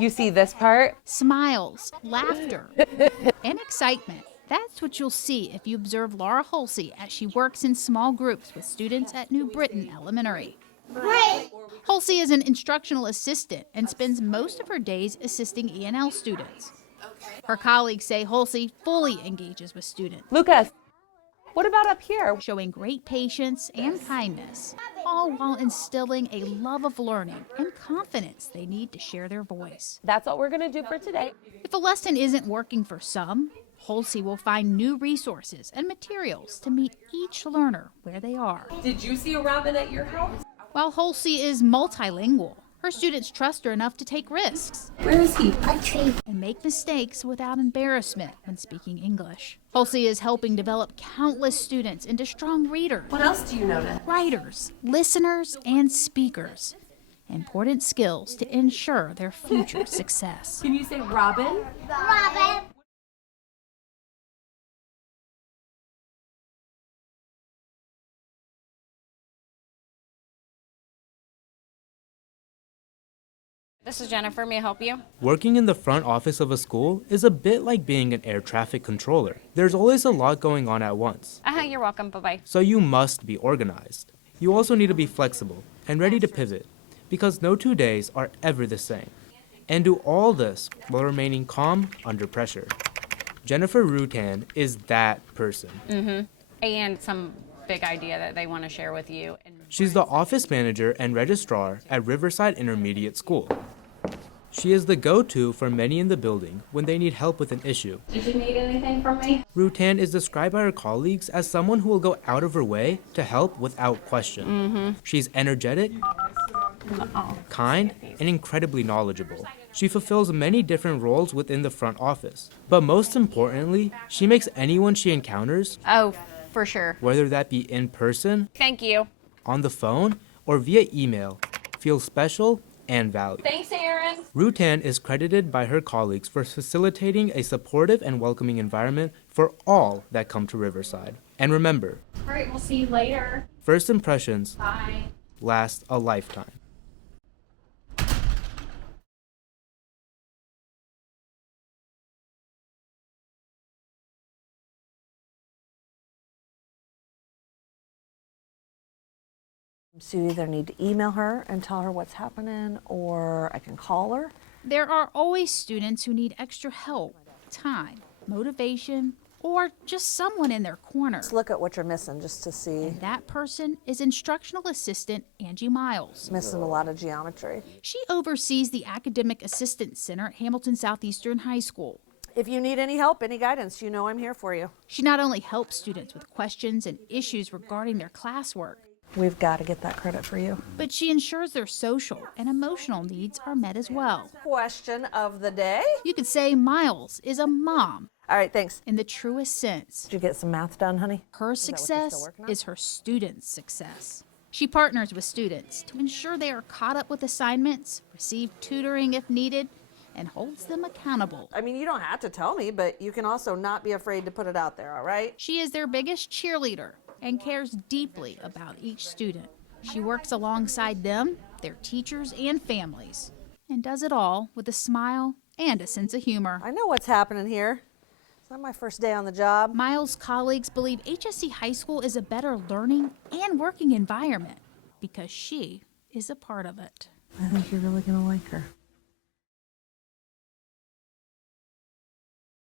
You see this part? Smiles, laughter, and excitement. That's what you'll see if you observe Laura Hulsey as she works in small groups with students at New Britton Elementary. Great. Hulsey is an instructional assistant and spends most of her days assisting E&L students. Her colleagues say Hulsey fully engages with students, Lucas, what about up here? showing great patience and kindness, all while instilling a love of learning and confidence they need to share their voice. That's what we're going to do for today. If a lesson isn't working for some, Hulsey will find new resources and materials to meet each learner where they are. Did you see a robin at your house? While Hulsey is multilingual, her students trust her enough to take risks Where is he? and make mistakes without embarrassment when speaking English. Hulsey is helping develop countless students into strong readers, What else do you notice? writers, listeners, and speakers. Important skills to ensure their future success. Can you say robin? Robin. This is Jennifer. May I help you? Working in the front office of a school is a bit like being an air traffic controller. There's always a lot going on at once, You're welcome. Bye-bye. so you must be organized. You also need to be flexible and ready to pivot, because no 2 days are ever the same. And do all this while remaining calm under pressure. Jennifer Ruttan is that person. And some big idea that they want to share with you. She's the office manager and registrar at Riverside Intermediate School. She is the go-to for many in the building when they need help with an issue. Did you need anything from me? Ruttan is described by her colleagues as someone who will go out of her way to help without question. She's energetic, kind, and incredibly knowledgeable. She fulfills many different roles within the front office. But most importantly, she makes anyone she encounters, Oh, for sure. whether that be in person, Thank you. on the phone, or via email, feel special and valued. Thanks, Aaron. Ruttan is credited by her colleagues for facilitating a supportive and welcoming environment for all that come to Riverside. And remember, All right, we'll see you later. first impressions Bye. last a lifetime. So you either need to email her and tell her what's happening, or I can call her. There are always students who need extra help, time, motivation, or just someone in their corner. Let's look at what you're missing just to see. And that person is instructional assistant Angie Miles. Missing a lot of geometry. She oversees the Academic Assistance Center at Hamilton Southeastern High School. If you need any help, any guidance, you know I'm here for you. She not only helps students with questions and issues regarding their classwork, We've got to get that credit for you. but she ensures their social and emotional needs are met as well. Question of the day. You could say Miles is a mom All right, thanks. in the truest sense. Did you get some math done, honey? Her that what you're still success working on? is her students' success. She partners with students to ensure they are caught up with assignments, receive tutoring if needed, and holds them accountable. I mean, you don't have to tell me, but you can also not be afraid to put it out there, all right? She is their biggest cheerleader and cares deeply about each student. She works alongside them, their teachers, and families, and does it all with a smile and a sense of humor. I know what's happening here. It's not my first day on the job. Miles' colleagues believe HSE High School is a better learning and working environment because she is a part of it. I think you're really going to like her.